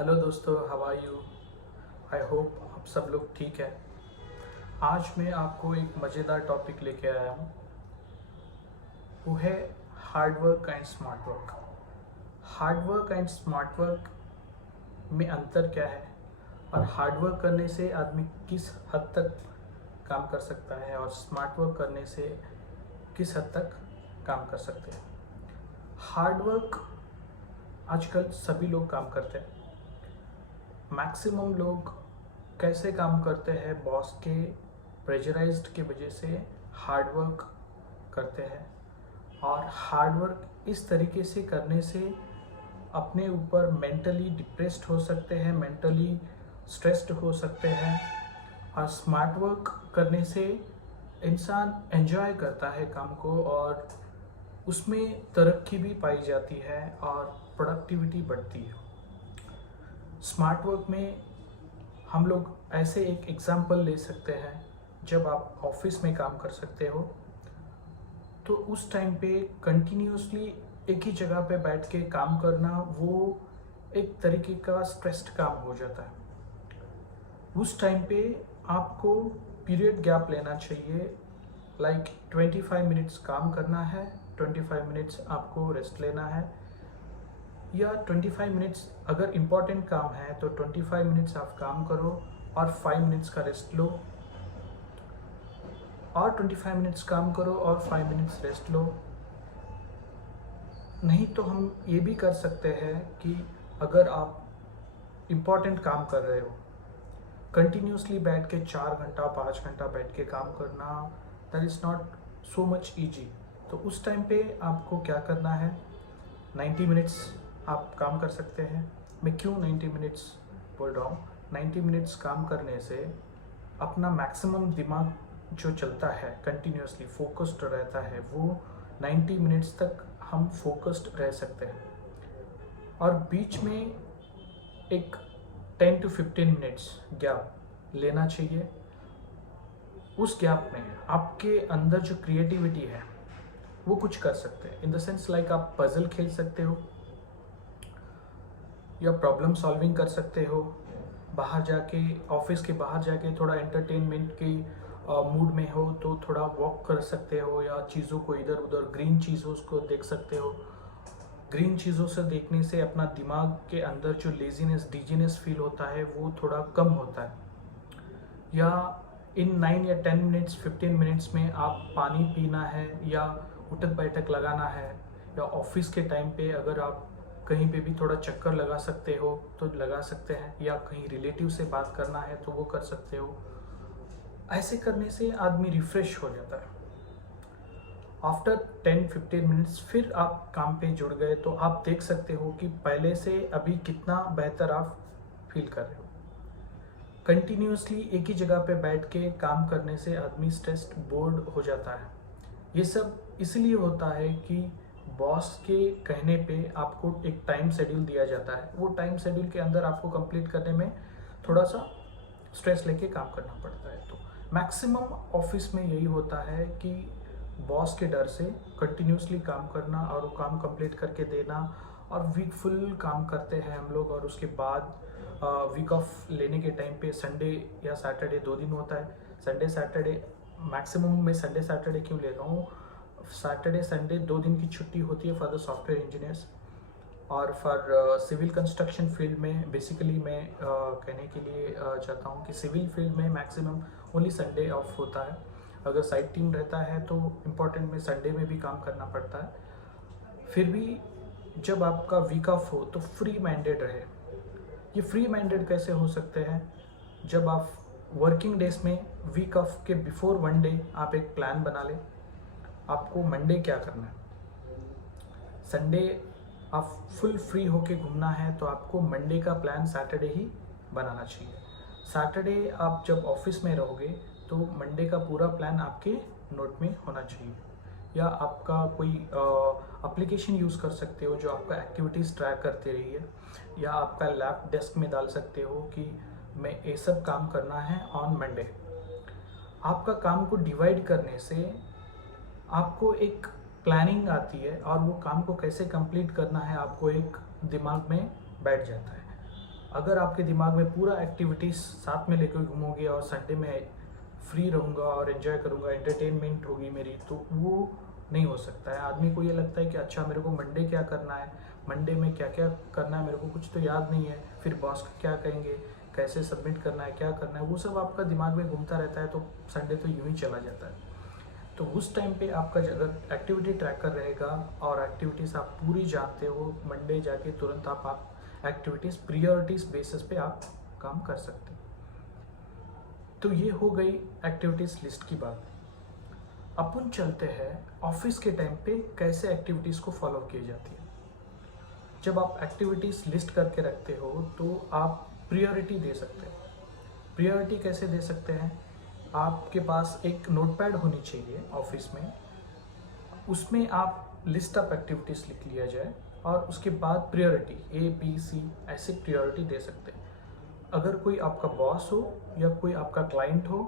Hello दोस्तों, how are you. I hope आप सब लोग ठीक है। आज मैं आपको एक मज़ेदार टॉपिक लेके आया हूँ। वो है hard work and smart work. Hard work and smart work में अंतर क्या है, और हार्ड वर्क करने से आदमी किस हद तक काम कर सकता है और स्मार्ट वर्क करने से किस हद तक काम कर सकते हैं। हार्ड वर्क आजकल सभी लोग काम करते हैं। मैक्सिमम लोग कैसे काम करते हैं, बॉस के प्रेशराइज्ड की वजह से हार्ड वर्क करते हैं, और हार्ड वर्क इस तरीके से करने से अपने ऊपर मेंटली डिप्रेस्ड हो सकते हैं, मेंटली स्ट्रेस्ड हो सकते हैं। और स्मार्ट वर्क करने से इंसान एंजॉय करता है काम को, और उसमें तरक्की भी पाई जाती है और प्रोडक्टिविटी बढ़ती है। स्मार्ट वर्क में हम लोग ऐसे एक एग्जाम्पल ले सकते हैं। जब आप ऑफिस में काम कर सकते हो तो उस टाइम पे कंटिन्यूसली एक ही जगह पे बैठ के काम करना, वो एक तरीके का स्ट्रेस्ड काम हो जाता है। उस टाइम पे आपको पीरियड गैप लेना चाहिए। लाइक 25 मिनट्स काम करना है, 25 मिनट्स आपको रेस्ट लेना है, या 25 मिनट्स अगर इम्पॉर्टेंट काम है तो 25 मिनट्स आप काम करो और 5 मिनट्स का रेस्ट लो, और 25 मिनट्स काम करो और 5 मिनट्स रेस्ट लो। नहीं तो हम ये भी कर सकते हैं कि अगर आप इम्पॉर्टेंट काम कर रहे हो, कंटिन्यूसली बैठ के 4 घंटा 5 घंटा बैठ के काम करना, that is not so much easy. तो उस टाइम पे आपको क्या करना है, 90 मिनट्स आप काम कर सकते हैं। मैं क्यों 90 मिनट्स बोल रहा हूँ, 90 मिनट्स काम करने से अपना मैक्सिमम दिमाग जो चलता है, कंटिन्यूसली फोकस्ड रहता है, वो 90 मिनट्स तक हम फोकस्ड रह सकते हैं। और बीच में एक 10 to 15 मिनट्स गैप लेना चाहिए। उस गैप में आपके अंदर जो क्रिएटिविटी है वो कुछ कर सकते हैं। इन द सेंस लाइक आप पजल खेल सकते हो, या प्रॉब्लम सॉल्विंग कर सकते हो। बाहर जाके, ऑफिस के बाहर जाके थोड़ा एंटरटेनमेंट की मूड में हो तो थोड़ा वॉक कर सकते हो, या चीज़ों को इधर उधर ग्रीन चीज़ों को देख सकते हो। ग्रीन चीज़ों से देखने से अपना दिमाग के अंदर जो लेजीनेस डिजीनेस फील होता है वो थोड़ा कम होता है। या इन 9 या 10 मिनट्स 15 मिनट्स में आप पानी पीना है, या उठक बैठक लगाना है, या ऑफिस के टाइम पे अगर आप कहीं पे भी थोड़ा चक्कर लगा सकते हो तो लगा सकते हैं, या कहीं रिलेटिव से बात करना है तो वो कर सकते हो। ऐसे करने से आदमी रिफ्रेश हो जाता है। आफ्टर 10-15 मिनट्स फिर आप काम पे जुड़ गए तो आप देख सकते हो कि पहले से अभी कितना बेहतर आप फील कर रहे हो। कंटिन्यूसली एक ही जगह पे बैठ के काम करने से आदमी स्ट्रेस्ड, बोर्ड हो जाता है। ये सब इसलिए होता है कि बॉस के कहने पे आपको एक टाइम शेड्यूल दिया जाता है। वो टाइम शेड्यूल के अंदर आपको कंप्लीट करने में थोड़ा सा स्ट्रेस लेके काम करना पड़ता है। तो मैक्सिमम ऑफिस में यही होता है कि बॉस के डर से कंटिन्यूसली काम करना और वो काम कंप्लीट करके देना, और वीक फुल काम करते हैं हम लोग। और उसके बाद वीक ऑफ लेने के टाइम पे संडे या सैटरडे 2 दिन होता है। संडे सैटरडे मैक्सिमम, मैं संडे सैटरडे क्यों ले रहा हूँ, सैटरडे संडे 2 दिन की छुट्टी होती है फॉर द सॉफ्टवेयर इंजीनियर्स। और फॉर सिविल कंस्ट्रक्शन फील्ड में बेसिकली मैं कहने के लिए चाहता हूँ कि सिविल फील्ड में मैक्सिमम ओनली संडे ऑफ होता है। अगर साइड टीम रहता है तो इम्पोर्टेंट में संडे में भी काम करना पड़ता है। फिर भी जब आपका वीक ऑफ हो तो फ्री माइंडेड रहे। ये फ्री माइंडेड कैसे हो सकते हैं, जब आप वर्किंग डेज में वीक ऑफ के बिफोर 1 डे आप एक प्लान बना लें। आपको मंडे क्या करना है, संडे आप फुल फ्री होके घूमना है तो आपको मंडे का प्लान सैटरडे ही बनाना चाहिए। सैटरडे आप जब ऑफिस में रहोगे तो मंडे का पूरा प्लान आपके नोट में होना चाहिए। या आपका कोई एप्लीकेशन यूज़ कर सकते हो जो आपका एक्टिविटीज़ ट्रैक करते रही है, या आपका लैप डेस्क में डाल सकते हो कि मैं ये सब काम करना है ऑन मंडे। आपका काम को डिवाइड करने से आपको एक प्लानिंग आती है, और वो काम को कैसे कंप्लीट करना है आपको एक दिमाग में बैठ जाता है। अगर आपके दिमाग में पूरा एक्टिविटीज़ साथ में लेकर घूमोगे और संडे में फ्री रहूँगा और एंजॉय करूँगा, एंटरटेनमेंट होगी मेरी, तो वो नहीं हो सकता है। आदमी को ये लगता है कि अच्छा मेरे को मंडे क्या करना है, मंडे में क्या क्या करना है, मेरे को कुछ तो याद नहीं है, फिर बॉस क्या कहेंगे, कैसे सबमिट करना है, क्या करना है, वो सब आपका दिमाग में घूमता रहता है, तो संडे तो यूँ ही चला जाता है। तो उस टाइम पे आपका अगर एक्टिविटी ट्रैकर रहेगा और एक्टिविटीज़ आप पूरी जानते हो, मंडे जाके तुरंत आप एक्टिविटीज़ प्रियोरिटीज़ बेसिस पे आप काम कर सकते हो। तो ये हो गई एक्टिविटीज़ लिस्ट की बात। अपन चलते हैं ऑफिस के टाइम पे कैसे एक्टिविटीज़ को फॉलो की जाती है। जब आप एक्टिविटीज़ लिस्ट करके रखते हो तो आप प्रियोरिटी दे सकते हो। प्रियोरिटी कैसे दे सकते हैं? आपके पास एक नोटपैड होनी चाहिए ऑफिस में, उसमें आप लिस्ट ऑफ एक्टिविटीज़ लिख लिया जाए और उसके बाद प्रियोरिटी A, B, C ऐसे प्रियोरिटी दे सकते हैं। अगर कोई आपका बॉस हो या कोई आपका क्लाइंट हो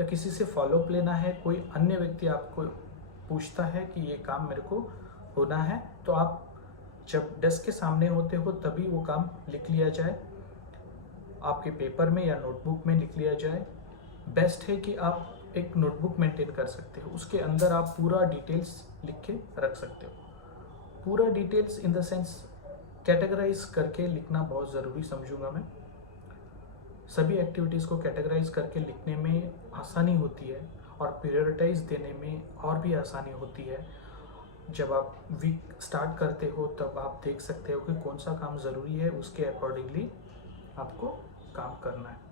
या किसी से फॉलोअप लेना है, कोई अन्य व्यक्ति आपको पूछता है कि ये काम मेरे को होना है, तो आप जब डेस्क के सामने होते हो तभी वो काम लिख लिया जाए, आपके पेपर में या नोटबुक में लिख लिया जाए। बेस्ट है कि आप एक नोटबुक मेंटेन कर सकते हो, उसके अंदर आप पूरा डिटेल्स लिख के रख सकते हो। पूरा details in the sense categorize करके लिखना बहुत ज़रूरी समझूंगा मैं। सभी एक्टिविटीज़ को कैटेगराइज करके लिखने में आसानी होती है और प्रायोरिटाइज देने में और भी आसानी होती है। जब आप वीक स्टार्ट करते हो तब आप देख सकते हो कि कौन सा काम ज़रूरी है, उसके अकॉर्डिंगली आपको काम करना है।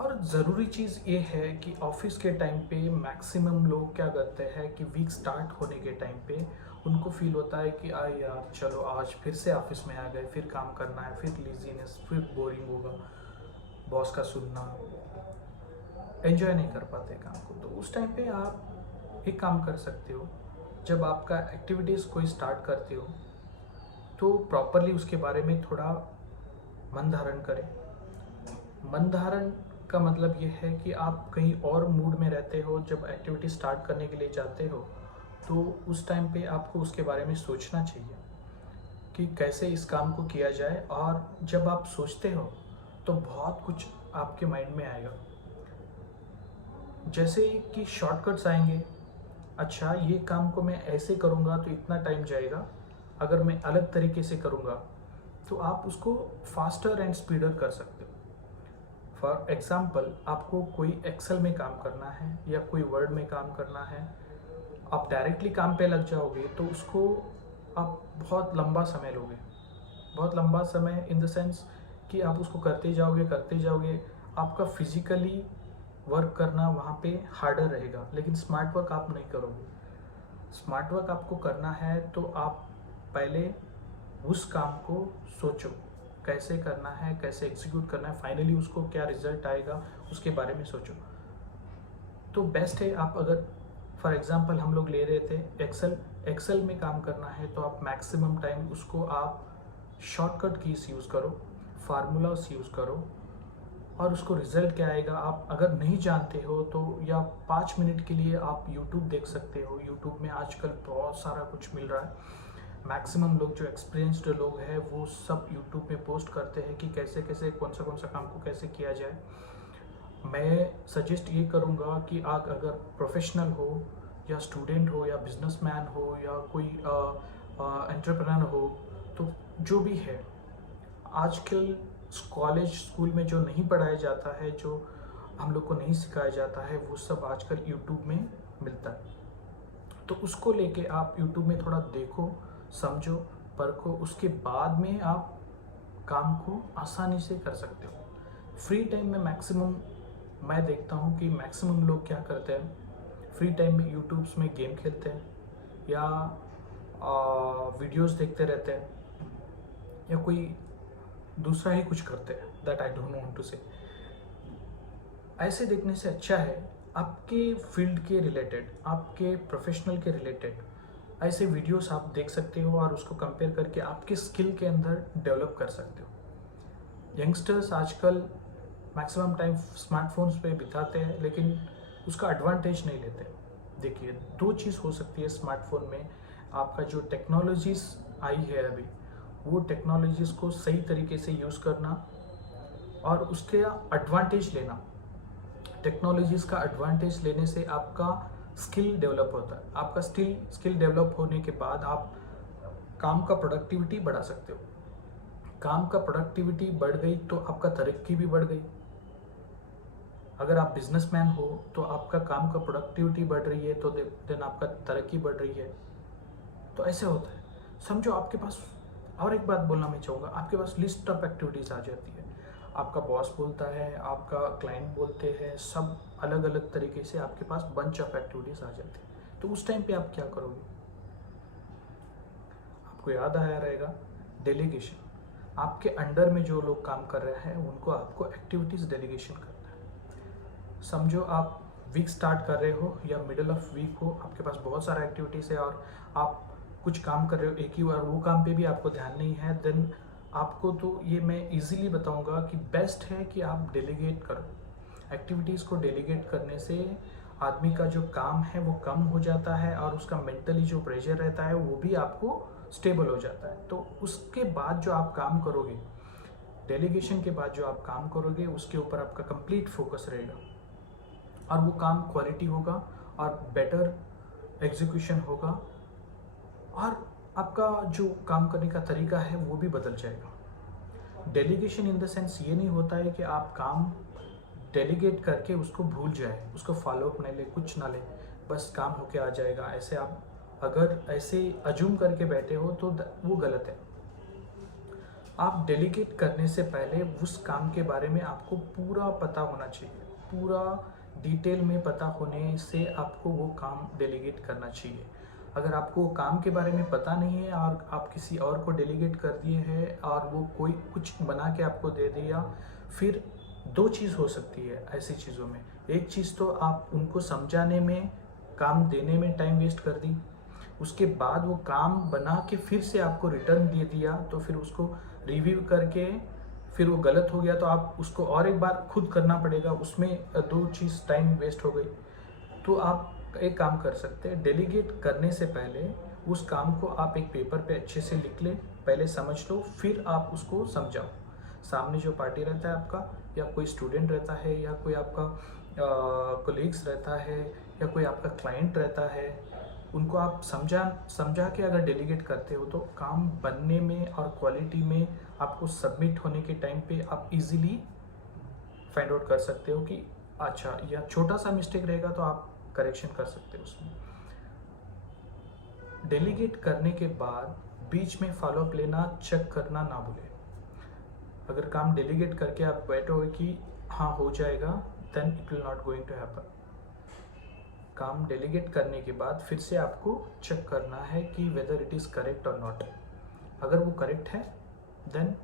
और ज़रूरी चीज़ ये है कि ऑफिस के टाइम पे मैक्सिमम लोग क्या करते हैं कि वीक स्टार्ट होने के टाइम पे उनको फील होता है कि यार चलो आज फिर से ऑफिस में आ गए, फिर काम करना है, फिर लेजीनेस, फिर बोरिंग होगा, बॉस का सुनना, एंजॉय नहीं कर पाते काम को। तो उस टाइम पे आप एक काम कर सकते हो, जब आपका एक्टिविटीज़ कोई स्टार्ट करते हो तो प्रॉपरली उसके बारे में थोड़ा मन धारण करें। मन धारण का मतलब ये है कि आप कहीं और मूड में रहते हो, जब एक्टिविटी स्टार्ट करने के लिए जाते हो तो उस टाइम पे आपको उसके बारे में सोचना चाहिए कि कैसे इस काम को किया जाए। और जब आप सोचते हो तो बहुत कुछ आपके माइंड में आएगा, जैसे कि शॉर्टकट्स आएंगे। अच्छा ये काम को मैं ऐसे करूँगा तो इतना टाइम जाएगा, अगर मैं अलग तरीके से करूँगा तो आप उसको फास्टर एंड स्पीडर कर सकते हो। फॉर एग्ज़ाम्पल, आपको कोई एक्सेल में काम करना है या कोई वर्ड में काम करना है, आप डायरेक्टली काम पे लग जाओगे तो उसको आप बहुत लंबा समय लोगे। बहुत लंबा समय इन द सेंस कि आप उसको करते जाओगे, आपका फिजिकली वर्क करना वहाँ पे हार्डर रहेगा, लेकिन स्मार्ट वर्क आप नहीं करोगे। स्मार्ट वर्क आपको करना है तो आप पहले उस काम को सोचो, कैसे करना है, कैसे एग्जीक्यूट करना है, फाइनली उसको क्या रिजल्ट आएगा उसके बारे में सोचो। तो बेस्ट है आप अगर फॉर एग्जांपल हम लोग ले रहे थे एक्सेल में काम करना है तो आप मैक्सिमम टाइम उसको आप शॉर्टकट कीज यूज़ करो, फार्मूलास यूज़ करो और उसको रिजल्ट क्या आएगा आप अगर नहीं जानते हो तो या 5 मिनट के लिए आप यूट्यूब देख सकते हो। यूट्यूब में आजकल बहुत सारा कुछ मिल रहा है। मैक्सिमम लोग जो एक्सपीरियंस्ड लोग हैं वो सब यूट्यूब में पोस्ट करते हैं कि कैसे कैसे कौन सा काम को कैसे किया जाए। मैं सजेस्ट ये करूँगा कि आप अगर प्रोफेशनल हो या स्टूडेंट हो या बिजनेसमैन हो या कोई एंटरप्रेन्योर हो, तो जो भी है आजकल कॉलेज स्कूल में जो नहीं पढ़ाया जाता है, जो हम लोग को नहीं सिखाया जाता है, वो सब आजकल यूट्यूब में मिलता है। तो उसको लेके आप यूट्यूब में थोड़ा देखो, समझो, परखो, उसके बाद में आप काम को आसानी से कर सकते हो। फ्री टाइम में मैक्सिमम मैं देखता हूँ कि मैक्सिमम लोग क्या करते हैं, फ्री टाइम में यूट्यूब्स में गेम खेलते हैं या वीडियोस देखते रहते हैं या कोई दूसरा ही कुछ करते हैं, that I don't want to say. ऐसे देखने से अच्छा है आपके फील्ड के रिलेटेड, आपके प्रोफेशनल के रिलेटेड ऐसे वीडियोस आप देख सकते हो और उसको कंपेयर करके आपके स्किल के अंदर डेवलप कर सकते हो। यंगस्टर्स आजकल मैक्सिमम टाइम स्मार्टफोन्स पे बिताते हैं लेकिन उसका एडवांटेज नहीं लेते। देखिए, दो चीज़ हो सकती है स्मार्टफोन में। आपका जो टेक्नोलॉजीज आई है अभी वो टेक्नोलॉजीज़ को सही तरीके से यूज़ करना और उसके एडवांटेज लेना। टेक्नोलॉजीज़ का एडवांटेज लेने से आपका स्किल डेवलप होता है। आपका स्किल डेवलप होने के बाद आप काम का प्रोडक्टिविटी बढ़ा सकते हो। काम का प्रोडक्टिविटी बढ़ गई तो आपका तरक्की भी बढ़ गई। अगर आप बिजनेसमैन हो तो आपका काम का प्रोडक्टिविटी बढ़ रही है तो देन आपका तरक्की बढ़ रही है। तो ऐसे होता है। समझो आपके पास, और एक बात बोलना मैं चाहूँगा, आपके पास लिस्ट ऑफ एक्टिविटीज़ आ जाती है। आपका बॉस बोलता है, आपका क्लाइंट बोलते हैं, सब अलग अलग तरीके से आपके पास बंच ऑफ एक्टिविटीज़ आ जाती है। तो उस टाइम पे आप क्या करोगे? आपको याद आया रहेगा डेलीगेशन। आपके अंडर में जो लोग काम कर रहे हैं उनको आपको एक्टिविटीज़ डेलीगेशन करना है। समझो आप वीक स्टार्ट कर रहे हो या मिडल ऑफ वीक हो, आपके पास बहुत सारा एक्टिविटीज़ है और आप कुछ काम कर रहे हो एक ही बार, वो काम पे भी आपको ध्यान नहीं है, देन आपको तो ये मैं इजीली बताऊंगा कि बेस्ट है कि आप डेलीगेट करो। एक्टिविटीज़ को डेलीगेट करने से आदमी का जो काम है वो कम हो जाता है और उसका मेंटली जो प्रेशर रहता है वो भी आपको स्टेबल हो जाता है। तो उसके बाद जो आप काम करोगे, डेलीगेशन के बाद जो आप काम करोगे उसके ऊपर आपका कंप्लीट फोकस रहेगा और वो काम क्वालिटी होगा और बेटर एग्जीक्यूशन होगा और आपका जो काम करने का तरीका है वो भी बदल जाएगा। डेलीगेशन इन द सेंस ये नहीं होता है कि आप काम डेलीगेट करके उसको भूल जाए, उसको फॉलोअप नहीं ले, कुछ ना ले, बस काम होके आ जाएगा। ऐसे आप अगर ऐसे अज्यूम करके बैठे हो तो वो गलत है। आप डेलीगेट करने से पहले उस काम के बारे में आपको पूरा पता होना चाहिए। पूरा डिटेल में पता होने से आपको वो काम डेलीगेट करना चाहिए। अगर आपको काम के बारे में पता नहीं है और आप किसी और को डेलीगेट कर दिए हैं और वो कोई कुछ बना के आपको दे दिया, फिर दो चीज़ हो सकती है ऐसी चीज़ों में। एक चीज़ तो आप उनको समझाने में, काम देने में टाइम वेस्ट कर दी, उसके बाद वो काम बना के फिर से आपको रिटर्न दे दिया तो फिर उसको रिव्यू करके फिर वो गलत हो गया तो आप उसको और एक बार खुद करना पड़ेगा, उसमें दो चीज़ टाइम वेस्ट हो गई। तो आप एक काम कर सकते हैं, डेलीगेट करने से पहले उस काम को आप एक पेपर पे अच्छे से लिख लें, पहले समझ लो, फिर आप उसको समझाओ। सामने जो पार्टी रहता है आपका, या कोई स्टूडेंट रहता है, या कोई आपका कोलीग्स रहता है, या कोई आपका क्लाइंट रहता है, उनको आप समझा के अगर डेलीगेट करते हो तो काम बनने में और क्वालिटी में आपको सबमिट होने के टाइम पे आप इजीली फाइंड आउट कर सकते हो कि अच्छा, या छोटा सा मिस्टेक रहेगा तो आप करेक्शन कर सकते हो उसमें। डेलीगेट करने के बाद बीच में फॉलोअप लेना, चेक करना ना भूलें। अगर काम डेलीगेट करके आप बैठोगे कि हाँ हो जाएगा, then it will not going to happen. काम डेलीगेट करने के बाद फिर से आपको चेक करना है कि वेदर इट इज़ करेक्ट और नॉट। अगर वो करेक्ट है देन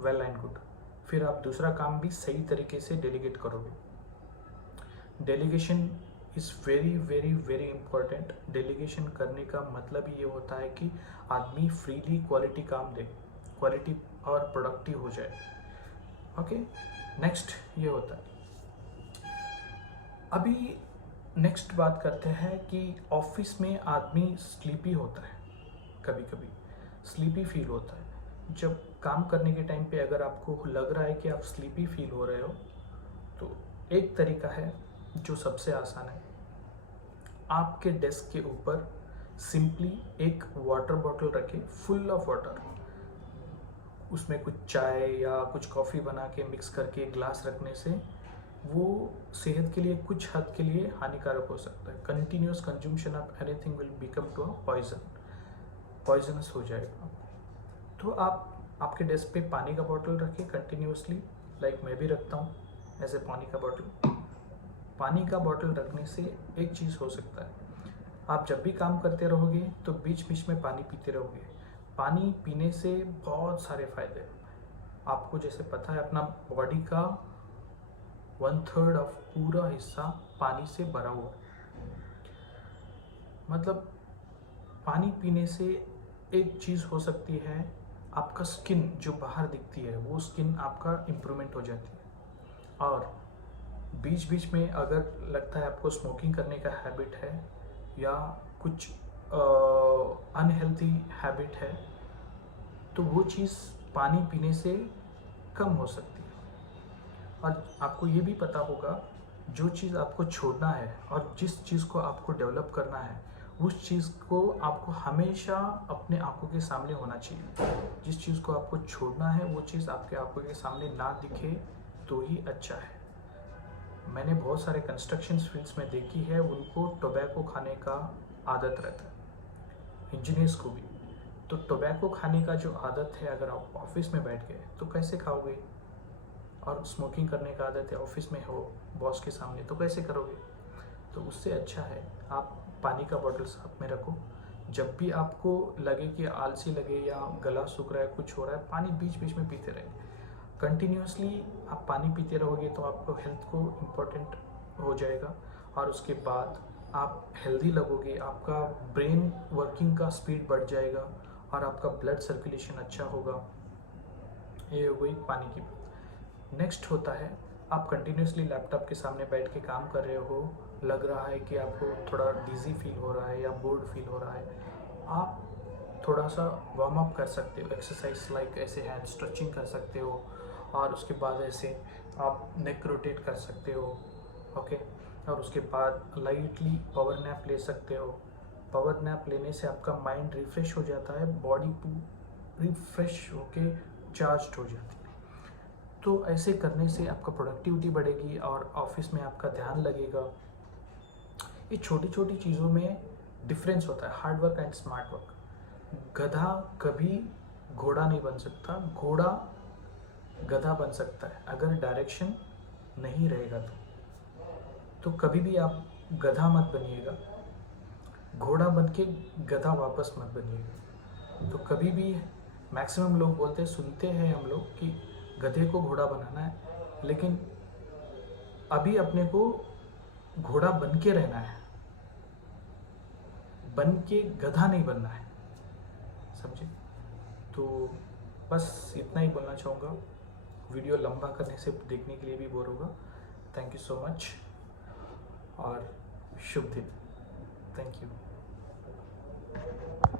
वेल एंड गुड, फिर आप दूसरा काम भी सही तरीके से डेलीगेट करोगे। Delegation is very very very important. Delegation करने का मतलब ये होता है कि आदमी फ्रीली क्वालिटी काम दे, क्वालिटी और प्रोडक्टिव हो जाए। ओके, नेक्स्ट ये होता है। अभी नेक्स्ट बात करते हैं कि ऑफिस में आदमी स्लीपी होता है, कभी कभी स्लीपी फील होता है। जब काम करने के टाइम पे अगर आपको लग रहा है कि आप स्लीपी फील हो रहे हो तो एक तरीका है जो सबसे आसान है, आपके डेस्क के ऊपर सिंपली एक वाटर बॉटल रखें, फुल ऑफ वाटर। उसमें कुछ चाय या कुछ कॉफ़ी बना के मिक्स करके ग्लास रखने से वो सेहत के लिए कुछ हद के लिए हानिकारक हो सकता है। Continuous consumption of anything will become to a poisonous हो जाएगा। तो आप आपके डेस्क पे पानी का बॉटल रखें कंटिन्यूसली, लाइक मैं भी रखता हूँ ऐसे पानी का बॉटल। पानी का बॉटल रखने से एक चीज़ हो सकता है, आप जब भी काम करते रहोगे तो बीच बीच में पानी पीते रहोगे। पानी पीने से बहुत सारे फायदे हैं। आपको जैसे पता है अपना बॉडी का 1/3 ऑफ पूरा हिस्सा पानी से भरा हुआ है। मतलब पानी पीने से एक चीज़ हो सकती है, आपका स्किन जो बाहर दिखती है वो स्किन आपका इम्प्रूवमेंट हो जाती है। और बीच बीच में अगर लगता है आपको स्मोकिंग करने का हैबिट है या कुछ अनहेल्दी हैबिट है तो वो चीज़ पानी पीने से कम हो सकती है। और आपको ये भी पता होगा, जो चीज़ आपको छोड़ना है और जिस चीज़ को आपको डेवलप करना है, उस चीज़ को आपको हमेशा अपने आंखों के सामने होना चाहिए। जिस चीज़ को आपको छोड़ना है वो चीज़ आपके आंखों के सामने ना दिखे तो ही अच्छा है। मैंने बहुत सारे कंस्ट्रक्शन फील्ड्स में देखी है, उनको टोबैको खाने का आदत रहता है, इंजीनियर्स को भी। तो टोबैको खाने का जो आदत है, अगर आप ऑफिस में बैठ गए तो कैसे खाओगे? और स्मोकिंग करने का आदत है, ऑफिस में हो बॉस के सामने, तो कैसे करोगे? तो उससे अच्छा है आप पानी का बॉटल साथ में रखो। जब भी आपको लगे कि आलसी लगे या गला सूख रहा है, कुछ हो रहा है, पानी बीच बीच में पीते रहे। कंटिन्यूसली आप पानी पीते रहोगे तो आपको हेल्थ को इम्पोर्टेंट हो जाएगा, और उसके बाद आप हेल्दी लगोगे, आपका ब्रेन वर्किंग का स्पीड बढ़ जाएगा और आपका ब्लड सर्कुलेशन अच्छा होगा। ये हो गई पानी की बात। नेक्स्ट होता है, आप कंटिन्यूसली लैपटॉप के सामने बैठ के काम कर रहे हो, लग रहा है कि आपको थोड़ा डिजी फील हो रहा है या बोर्ड फील हो रहा है, आप थोड़ा सा वार्म अप कर सकते हो, एक्सरसाइज लाइक ऐसे हैंड स्ट्रेचिंग कर सकते हो, और उसके बाद ऐसे आप नेक रोटेट कर सकते हो, ओके। और उसके बाद लाइटली पावर नैप ले सकते हो। पावर नैप लेने से आपका माइंड रिफ्रेश हो जाता है, बॉडी पूरी फ्रेश होके चार्ज हो जाती है। तो ऐसे करने से आपका प्रोडक्टिविटी बढ़ेगी और ऑफिस में आपका ध्यान लगेगा। ये छोटी छोटी चीज़ों में डिफरेंस होता है, hard work and smart work. गधा कभी घोड़ा नहीं बन सकता, घोड़ा गधा बन सकता है अगर डायरेक्शन नहीं रहेगा तो कभी भी आप गधा मत बनिएगा, घोड़ा बन के गधा वापस मत बनिएगा। तो कभी भी मैक्सिमम लोग बोलते हैं, सुनते हैं हम लोग कि गधे को घोड़ा बनाना है, लेकिन अभी अपने को घोड़ा बन के रहना है, बन के गधा नहीं बनना है, समझे? तो बस इतना ही बोलना चाहूँगा। वीडियो लंबा करने से देखने के लिए भी बोर होगा। थैंक यू सो मच और शुभ दिन। Thank you.